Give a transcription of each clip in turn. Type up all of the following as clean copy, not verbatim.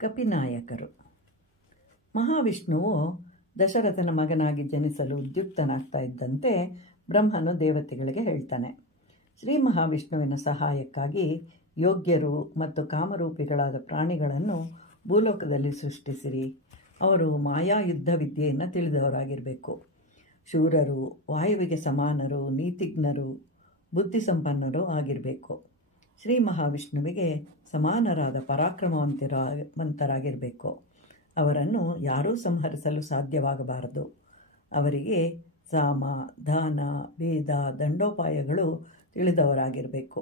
ಕಪಿನಾಯಕರು. ಮಹಾವಿಷ್ಣುವು ದಶರಥನ ಮಗನಾಗಿ ಜನಿಸಲು ಉದ್ಯುಕ್ತನಾಗ್ತಾ ಇದ್ದಂತೆ ಬ್ರಹ್ಮನು ದೇವತೆಗಳಿಗೆ ಹೇಳ್ತಾನೆ, ಶ್ರೀ ಮಹಾವಿಷ್ಣುವಿನ ಸಹಾಯಕ್ಕಾಗಿ ಯೋಗ್ಯರು ಮತ್ತು ಕಾಮರೂಪಿಗಳಾದ ಪ್ರಾಣಿಗಳನ್ನು ಭೂಲೋಕದಲ್ಲಿ ಸೃಷ್ಟಿಸಿರಿ. ಅವರು ಮಾಯಾ ಯುದ್ಧ ವಿದ್ಯೆಯನ್ನು ತಿಳಿದವರಾಗಿರಬೇಕು. ಶೂರರು, ವಾಯುವಿಗೆ ಸಮಾನರು, ನೀತಿಜ್ಞರು, ಬುದ್ಧಿಸಂಪನ್ನರು ಆಗಿರಬೇಕು. ಶ್ರೀ ಮಹಾವಿಷ್ಣುವಿಗೆ ಸಮಾನರಾದ ಪರಾಕ್ರಮವಂತರಾಗಿರಬೇಕು. ಅವರನ್ನು ಯಾರೂ ಸಂಹರಿಸಲು ಸಾಧ್ಯವಾಗಬಾರದು. ಅವರಿಗೆ ಸಾಮ, ದಾನ, ವೇದ, ದಂಡೋಪಾಯಗಳು ತಿಳಿದವರಾಗಿರಬೇಕು.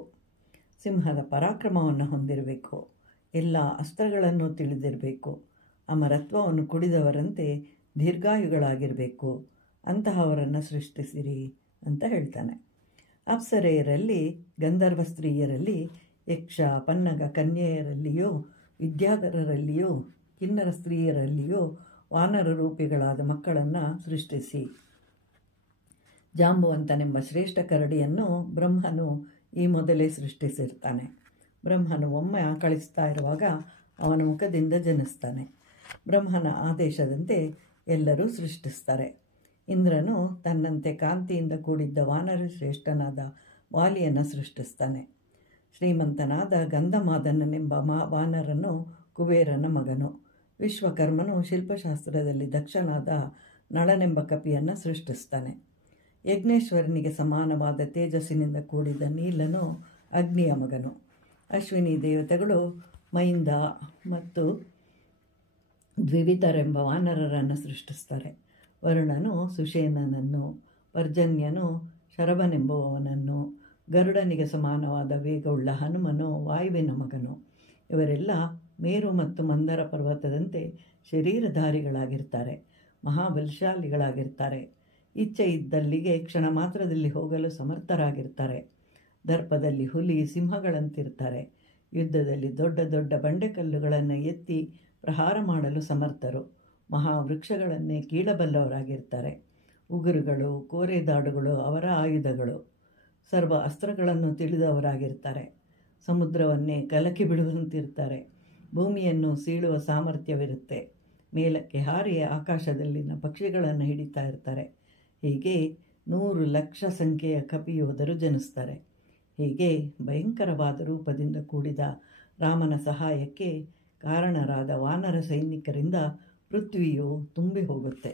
ಸಿಂಹದ ಪರಾಕ್ರಮವನ್ನು ಹೊಂದಿರಬೇಕು. ಎಲ್ಲ ಅಸ್ತ್ರಗಳನ್ನು ತಿಳಿದಿರಬೇಕು. ಅಮರತ್ವವನ್ನು ಕುಡಿದವರಂತೆ ದೀರ್ಘಾಯುಗಳಾಗಿರಬೇಕು. ಅಂತಹವರನ್ನು ಸೃಷ್ಟಿಸಿರಿ ಅಂತ ಹೇಳ್ತಾನೆ. ಅಪ್ಸರೆಯರಲ್ಲಿ, ಗಂಧರ್ವ ಸ್ತ್ರೀಯರಲ್ಲಿ, ಯಕ್ಷ, ಪನ್ನಗ ಕನ್ಯೆಯರಲ್ಲಿಯೋ, ವಿದ್ಯಾಧರರಲ್ಲಿಯೋ, ಕಿನ್ನರ ಸ್ತ್ರೀಯರಲ್ಲಿಯೋ ವಾನರ ರೂಪಿಗಳಾದ ಮಕ್ಕಳನ್ನು ಸೃಷ್ಟಿಸಿ. ಜಾಂಬುವಂತನೆಂಬ ಶ್ರೇಷ್ಠ ಕರಡಿಯನ್ನು ಬ್ರಹ್ಮನು ಈ ಮೊದಲೇ ಸೃಷ್ಟಿಸಿರ್ತಾನೆ. ಬ್ರಹ್ಮನು ಒಮ್ಮೆ ಆಕಳಿಸ್ತಾ ಇರುವಾಗ ಅವನ ಮುಖದಿಂದ ಜನಿಸ್ತಾನೆ. ಬ್ರಹ್ಮನ ಆದೇಶದಂತೆ ಎಲ್ಲರೂ ಸೃಷ್ಟಿಸ್ತಾರೆ. ಇಂದ್ರನು ತನ್ನಂತೆ ಕಾಂತಿಯಿಂದ ಕೂಡಿದ್ದ ವಾನರ ಶ್ರೇಷ್ಠನಾದ ವಾಲಿಯನ್ನು ಸೃಷ್ಟಿಸ್ತಾನೆ. ಶ್ರೀಮಂತನಾದ ಗಂಧಮಾದನನೆಂಬ ವಾನರನು ಕುಬೇರನ ಮಗನು. ವಿಶ್ವಕರ್ಮನು ಶಿಲ್ಪಶಾಸ್ತ್ರದಲ್ಲಿ ದಕ್ಷನಾದ ನಳನೆಂಬ ಕಪಿಯನ್ನು ಸೃಷ್ಟಿಸ್ತಾನೆ. ಯಜ್ಞೇಶ್ವರನಿಗೆ ಸಮಾನವಾದ ತೇಜಸ್ಸಿನಿಂದ ಕೂಡಿದ ನೀಲನು ಅಗ್ನಿಯ ಮಗನು. ಅಶ್ವಿನಿ ದೇವತೆಗಳು ಮೈಂದ ಮತ್ತು ದ್ವಿವಿಧರೆಂಬ ವಾನರರನ್ನು ಸೃಷ್ಟಿಸ್ತಾರೆ. ವರುಣನು ಸುಷೇನನನ್ನು, ಪರ್ಜನ್ಯನು ಶರಭನೆಂಬುವವನನ್ನು, ಗರುಡನಿಗೆ ಸಮಾನವಾದ ವೇಗವುಳ್ಳ ಹನುಮನು ವಾಯುವಿನ ಮಗನು. ಇವರೆಲ್ಲ ಮೇರು ಮತ್ತು ಮಂದರ ಪರ್ವತದಂತೆ ಶರೀರಧಾರಿಗಳಾಗಿರ್ತಾರೆ. ಮಹಾಬಲಶಾಲಿಗಳಾಗಿರ್ತಾರೆ. ಇಚ್ಛೆ ಇದ್ದಲ್ಲಿಗೆ ಕ್ಷಣ ಮಾತ್ರದಲ್ಲಿ ಹೋಗಲು ಸಮರ್ಥರಾಗಿರ್ತಾರೆ. ದರ್ಪದಲ್ಲಿ ಹುಲಿ, ಸಿಂಹಗಳಂತಿರ್ತಾರೆ. ಯುದ್ಧದಲ್ಲಿ ದೊಡ್ಡ ದೊಡ್ಡ ಬಂಡೆಕಲ್ಲುಗಳನ್ನು ಎತ್ತಿ ಪ್ರಹಾರ ಮಾಡಲು ಸಮರ್ಥರು. ಮಹಾವೃಕ್ಷಗಳನ್ನೇ ಕೀಳಬಲ್ಲವರಾಗಿರ್ತಾರೆ. ಉಗುರುಗಳು, ಕೋರೆದಾಡುಗಳು ಅವರ ಆಯುಧಗಳು. ಸರ್ವ ಅಸ್ತ್ರಗಳನ್ನು ತಿಳಿದವರಾಗಿರ್ತಾರೆ. ಸಮುದ್ರವನ್ನೇ ಕಲಕಿ ಬಿಡುವಂತಿರ್ತಾರೆ. ಭೂಮಿಯನ್ನು ಸೀಳುವ ಸಾಮರ್ಥ್ಯವಿರುತ್ತೆ. ಮೇಲಕ್ಕೆ ಹಾರಿ ಆಕಾಶದಲ್ಲಿನ ಪಕ್ಷಿಗಳನ್ನು ಹಿಡಿತಾ ಇರ್ತಾರೆ. ಹೀಗೆ 100 ಲಕ್ಷ ಸಂಖ್ಯೆಯ ಕಪಿಯೋಧರು ಜನಿಸ್ತಾರೆ. ಹೀಗೆ ಭಯಂಕರವಾದ ರೂಪದಿಂದ ಕೂಡಿದ ರಾಮನ ಸಹಾಯಕ್ಕೆ ಕಾರಣರಾದ ವಾನರ ಸೈನಿಕರಿಂದ ಪೃಥ್ವಿಯು ತುಂಬಿ ಹೋಗುತ್ತೆ.